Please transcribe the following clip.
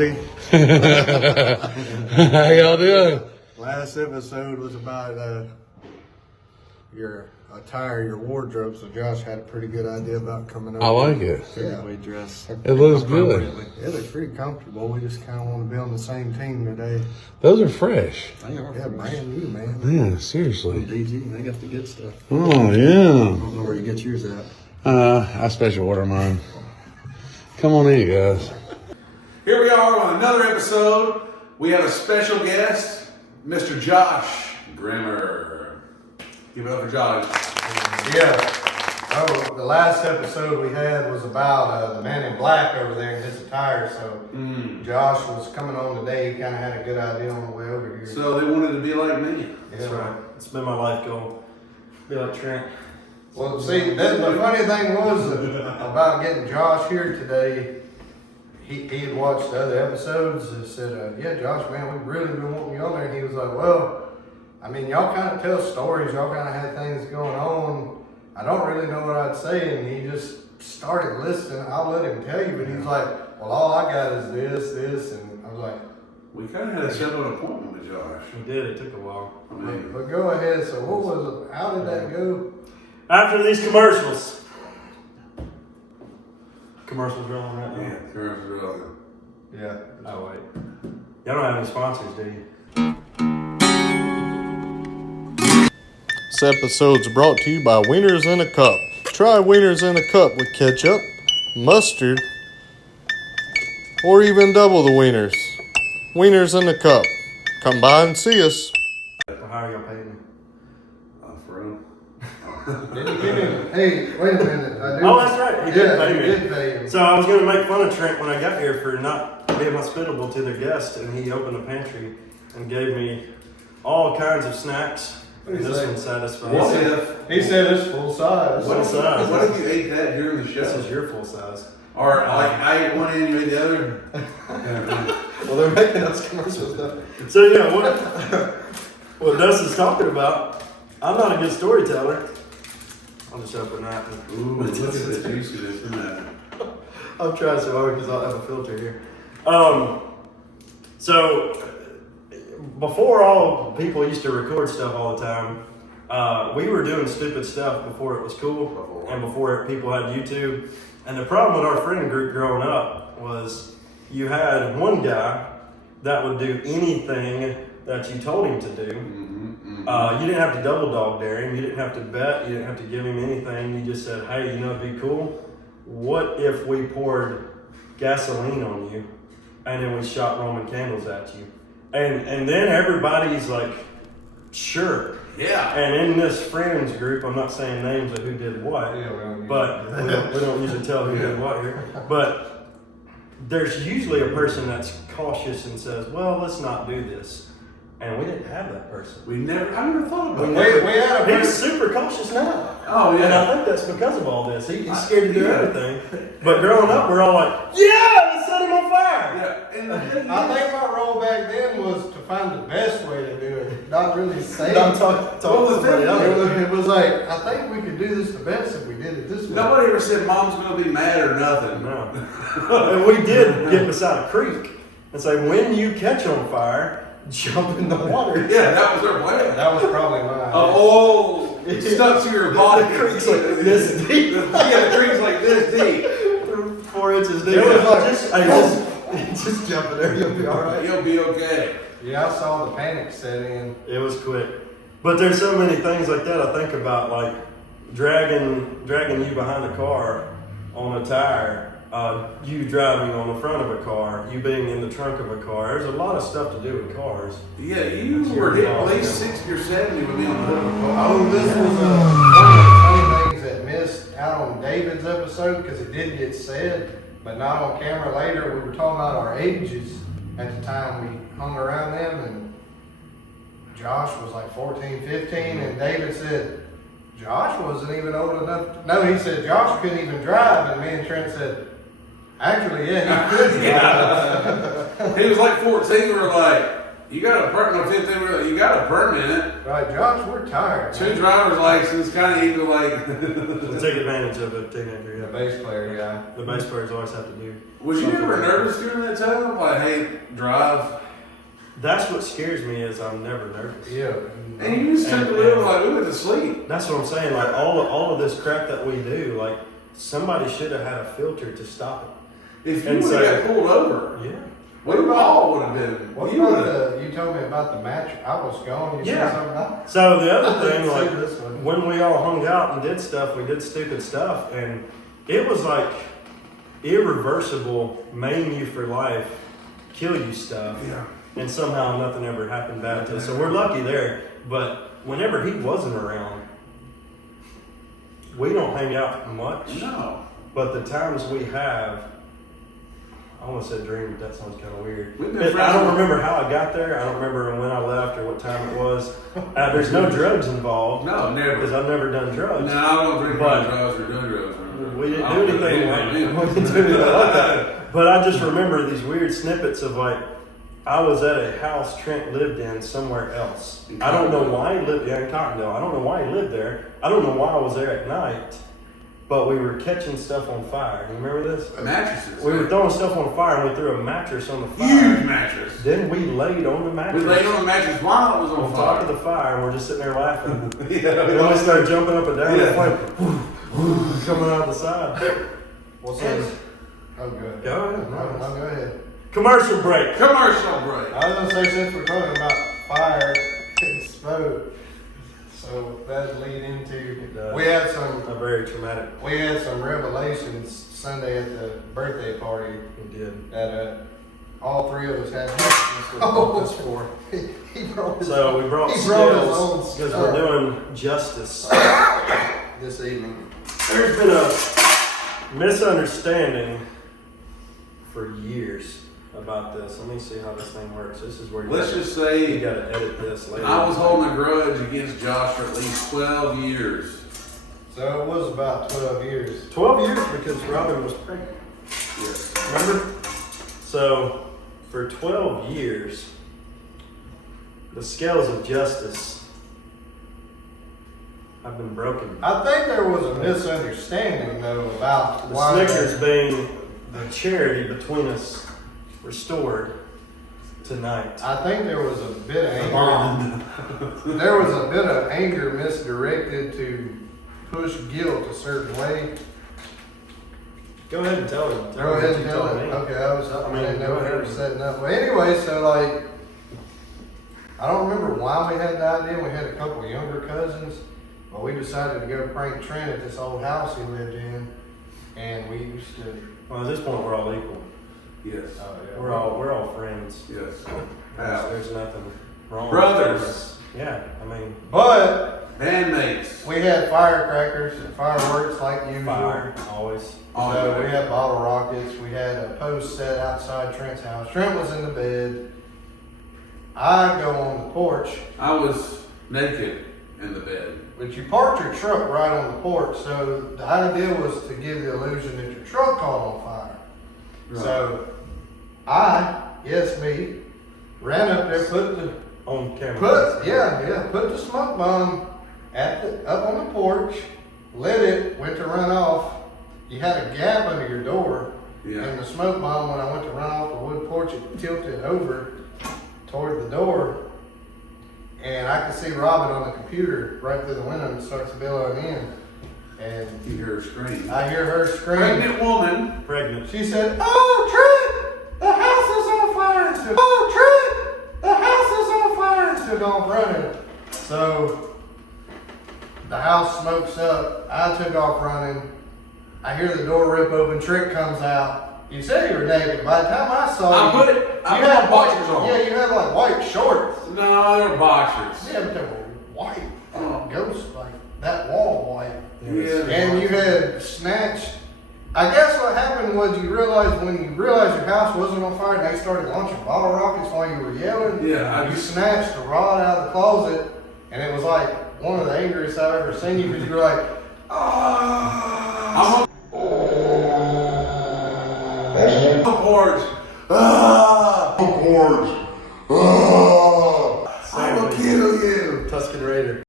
everybody. How y'all doing? Last episode was about your attire, your wardrobe. So Josh had a pretty good idea about coming up. I like it. Yeah. Dress. It looks good. It looks pretty comfortable. We just kind of want to be on the same team today. Those are fresh. They are Yeah, brand new, man. Yeah, seriously. DG, they got the good stuff. Oh, I yeah. don't know where you get yours at. I special order mine. Come on in, guys. Here we are on another episode. We have a special guest, Mr. Josh Grimmer. Give it up for Josh. Yeah. Oh, the last episode we had was about the man in black over there in his attire. So Josh was coming on today. He kind of had a good idea on the way over here. So they wanted to be like me. That's right. It's been my life goal. Be like Trent. Well, see, the funny thing was about getting Josh here today. He had watched the other episodes and said, yeah, Josh, man, we've really been wanting you on there. And he was like, well, I mean, y'all kind of tell stories. Y'all kind of had things going on. I don't really know what I'd say. And he just started listening. I'll let him tell you. But he's like, well, all I got is this. And I was like, We kind of had a scheduled appointment with Josh. We did. It took a while. but go ahead. So what was it? How did that go? After these commercials. Commercials rolling right now. Yeah, currently really. Yeah. Oh, wait. Y'all don't have any sponsors, do you? This episode's brought to you by Wieners in a Cup. Try Wieners in a Cup with ketchup, mustard, or even double the wieners. Wieners in a Cup. Come by and see us. Well, how are y'all paying me? For real. Hey, wait a minute. I do. Oh, that's right. He did pay me. He did pay him. So I was going to make fun of Trent when I got here for not being hospitable to their guests, and he opened the pantry and gave me all kinds of snacks. And this one's satisfying. He said it's full size. What size? What if you ate that during the show? This is your full size. Or like I ate one and you ate the other? Well, they're making us commercials though. So yeah, what Dustin's talking about, I'm not a good storyteller. I'll just open that. Ooh, look at the juiciness in that. I'm trying so hard because I'll have a filter here. So before all people used to record stuff all the time, we were doing stupid stuff before it was cool and before people had YouTube. And the problem with our friend group growing up was you had one guy that would do anything that you told him to do. You didn't have to double dog dare him. You didn't have to bet. You didn't have to give him anything. You just said, hey, you know, it'd be cool. What if we poured gasoline on you and then we shot Roman candles at you? And then everybody's like, sure. Yeah. And in this friends group, I'm not saying names of who did what, but we don't usually tell who did what here. But there's usually a person that's cautious and says, well, let's not do this. And we didn't have that person. I never thought about We that. had a He's super cautious now. Oh, And yeah. I think that's because of all this. He's scared to do everything. But growing up, we're all like, yeah, let's set him on fire. Yeah. And the thing I is- think my role back then was to find the best way to do it, not really say Don't it. talk to somebody else. It was like, I think we could do this the best if we did it this way. Nobody ever said mom's gonna be mad or nothing. No. And we did get beside a creek and say, when you catch on fire, jump in the water. Yeah, that was our plan. That was probably mine. Oh, stuck to your body. The creek's like this deep. Yeah, the creek's like this deep. 4 inches deep. It was like- just jump in there, you'll be alright. You'll be okay. Yeah, I saw the panic set in. It was quick. But there's so many things like that I think about, like dragging you behind a car on a tire, you driving on the front of a car, you being in the trunk of a car. There's a lot of stuff to do with cars. Yeah, you were hit at least 60 or 70 with me on the hood of a car. Oh, this was one of the funny things that missed out on David's episode because it did get said, but not on camera later. We were talking about our ages at the time we hung around them, and Josh was like 14, 15, and David said, Josh wasn't even old enough. No, he said Josh couldn't even drive, and me and Trent said, actually, yeah, he could drive. He was like 14, we were like, You got a permit. You got a permit. Right, Josh, we're tired. 2 driver's license, kind of equal like. We'll take advantage of a teenager. The Yeah. bass player guy. The bass players always have to do. Was you something ever like nervous during that time? Like, hey, drive. that. That's what scares me is I'm never nervous. Yeah. And you just took a little, like, we went to sleep. That's what I'm saying. Like all of this crap that we do, like somebody should have had a filter to stop If you And would so- have got pulled over, it. Yeah. we all would have been. What You about would've- you told me about the match? I was gone. You Yeah. said something about So the other I thing, didn't see like this one. when we all hung out and did stuff, we did stupid stuff, and it was like irreversible, maim you for life, kill you stuff. Yeah. And somehow nothing ever happened bad to us. So we're lucky there. But whenever he wasn't around, we don't hang out much. No. But the times we have, I almost said dream, but that sounds kind of weird. We've been I friends don't with- remember how I got there. I don't remember when I left or what time it was. There's no drugs involved. No, Because never. I've never done drugs. No, I don't drink But- drugs or doing drugs. We didn't I do don't anything do like anything. we didn't do anything like that. But I just remember these weird snippets of like I was at a house Trent lived in somewhere else. In I don't know Cottondale. why he lived in Cottondale. I don't know why he lived there. I don't know why I was there at night. But we were catching stuff on fire. You remember this? Mattresses. We were throwing stuff on fire and we threw a mattress on the fire. Huge mattress. Then we laid on the We mattress laid on the mattress while it was on on top of fire. the fire and we're just sitting there laughing. Yeah, Then we started jumping up and down Yeah. and flame coming out the side. Well, And- since oh, good. Go ahead. No, go ahead. Commercial break. Commercial break. I was gonna say since we're talking about fire and smoke, so that lead into does. we had some Very traumatic. revelations Sunday at the birthday party We did. that all 3 of us had. Oh, this for. He brought his, So we brought he brought his own skills because stuff we're doing justice. this evening. There's been a misunderstanding for years about this. Let me see how this thing works. This is where you Let's gotta- just you say gotta edit this later. I was holding a grudge against Josh for at least 12 years. So it was about 12 years. 12 years because Robin was pregnant. Yes. Remember? So for 12 years, the scales of justice have been broken. I think there was a misunderstanding though about The why Snickers being the charity between us restored tonight. I think there was a bit of anger. There was a bit of anger misdirected to push guilt a certain way. Go ahead and tell him. Go ahead and tell it. Okay, I didn't know what they were setting up. Well, anyway, so like, I don't remember why we had the idea. We had a couple younger cousins, but we decided to go prank Trent at this old house he lived in, and we used to. Well, at this point, we're all equal. Yes. We're all friends. Yes. There's nothing wrong. Brothers. with us. Yeah, I mean, But Bandmates. we had firecrackers and fireworks like usual. fire always. So we had bottle rockets. We had a post set outside Trent's house. Trent was in the bed. I go on the porch, I was naked in the bed. but you parked your truck right on the porch. So the idea was to give the illusion that your truck caught on fire. Right. So me, ran up there, put the smoke bomb up on the porch, lit it, went to run off. You had a gap under your door, Yeah. and the smoke bomb, when I went to run off the wood porch, it tilted over toward the door, and I could see Robin on the computer right through the window, and it starts billowing in, and You hear her scream. I hear her scream. Pregnant woman. Pregnant. She said, "Oh, Trent, the house is on fire!" And said, "Oh, Trent, the house is on fire!" And stood off running. So the house smokes up. I took off running. I hear the door rip open. Trent comes out. You said you were naked. By the time I saw I put my had boxers on. Yeah, you had like white shorts. No, they're boxers. Yeah, but they were white. Ghost like that wall white. Yeah. And you had snatched. I guess what happened was when you realized your house wasn't on fire, they started launching bottle rockets while you were yelling. Yeah, You snatched a rod out of the closet, and it was like one of the angriest I've ever seen you because you were like, I'm on the porch. Ah! Tuscan Raider.